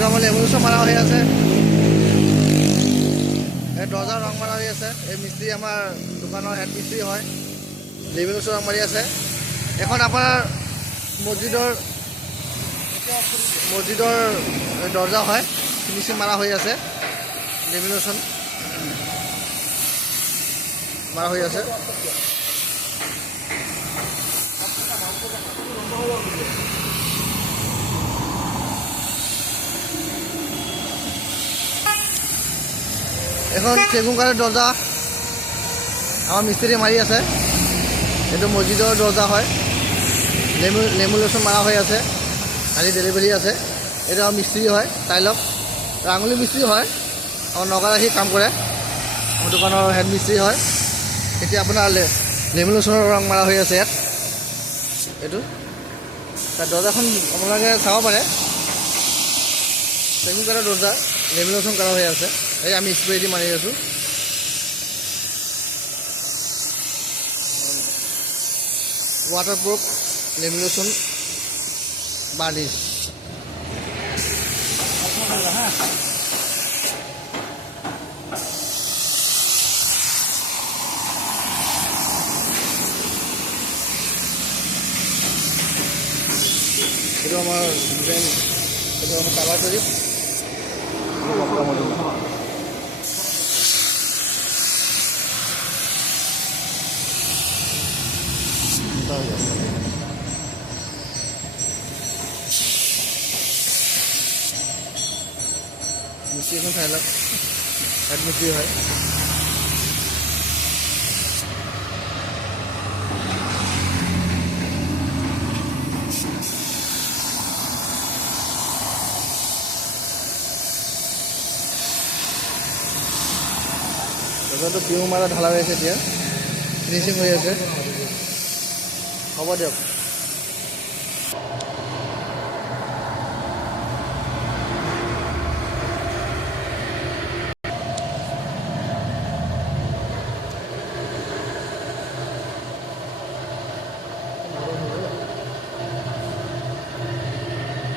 এইটো আমাৰ লেমুলেশ্যন মাৰা হৈ আছে। এই দৰ্জা ৰং মাৰা হৈ আছে। এই মিস্ত্ৰী আমাৰ দোকানৰ হেড মিস্ত্ৰী হয়, লেমুলেশ্যন ৰং মাৰি আছে। এখন আপোনাৰ মছজিদৰ দৰ্জা হয়, ফিনিচিং মাৰা হৈ আছে, লেমিনেশ্যন মাৰা হৈ আছে। এখন চেগুন কাঠৰ দৰ্জা আমাৰ মিস্ত্ৰী মাৰি আছে। এইটো মছজিদৰ দৰ্জা হয়, লেমুলেশ্যন মাৰা হৈ আছে, কালি ডেলিভাৰী আছে। এইটো আমাৰ মিস্ত্ৰী হয়, টাইলক আঙুলি মিস্ত্ৰী হয়, আমাৰ নগাঁৱত আহি কাম কৰে, আমাৰ দোকানৰ হেড মিস্ত্ৰী হয়। এতিয়া আপোনাৰ লেমুলেশ্যনৰ ৰং মাৰা হৈ আছে ইয়াত। এইটো তাৰ দৰ্জাখন আপোনালোকে চাব পাৰে, চেগুন কাঠৰ দৰ্জা লেমুলেশ্যন কৰা হৈ আছে। এই আমি স্প্ৰে দি মাৰি আছোঁ। Waterproof lamination varnish. এইটো আমাৰ ডিজাইন, এইটো আমাৰ কালাৰ কৰিম। মিস্ত্ৰী এখন চাই লওক, হেড মিস্ত্ৰী হয়। দৰ্জাটো পিউ মাৰা ঢালা হৈ আছে, এতিয়া ফিনিচিং হৈ আছে। হ'ব দিয়ক।